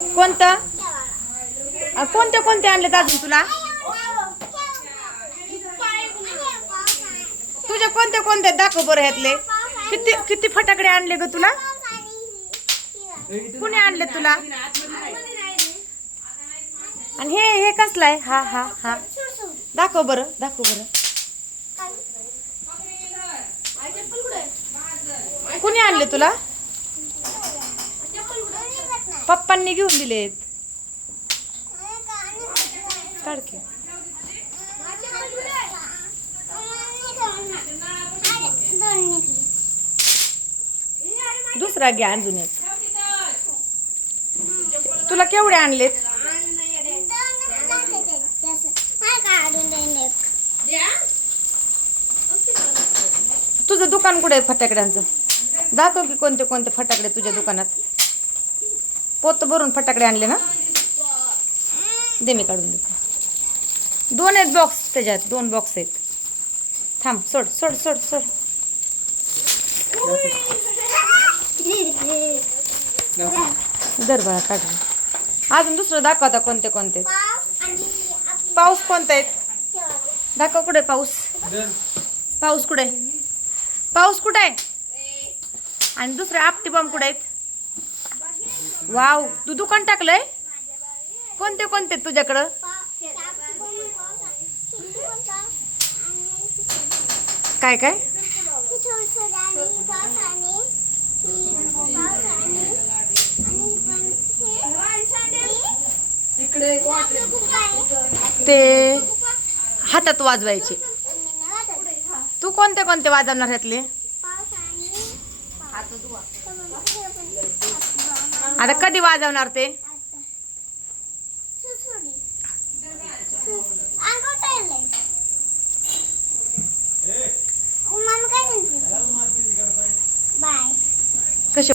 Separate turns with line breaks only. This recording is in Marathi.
कोणतं? कोणते कोणते आणलेत अजून तुला? तुझ्या कोणत्या कोणत्या दाखव बरं ह्यातले? किती किती फटाकडे आणले ग तुला? कुणी आणले तुला? आणि हे हे कसलं आहे? हा हा हा. दाखव बरं दाखव बरं. कुणी आणले तुला? पप्पांनी घेऊन दिलेत. काढके. दुसरा घ्या अजून एक. तुला केवढे आणलेत? तुझं दुकान कुठे आहे फटाकड्यांचं? दाखव की कोणते कोणते फटाकडे तुझ्या दुकानात. पोत भरून फटाकडे आणले ना? दे मी काढून देते. दोन आहेत बॉक्स त्याच्यात दोन बॉक्स आहेत. थांब सोड सोड सोड सोड. दर बाळा काढून अजून दुसरं दाखवा आता कोणते कोणते. पाऊस कोणता आहेत दाखव कुठे पाऊस? पाऊस कुठे? आहे? पाऊस कुठे? आहे आणि दुसरे आपटी बॉम्ब कुठे आहेत? वाव तू दुकान टाकलंय? कोणते कोणते तुझ्याकडं? काय काय? ते हातात वाजवायचे. तू कोणते कोणते वाजवणार ह्यातले? आता कधी वाजवणार ते?
बाय
कसे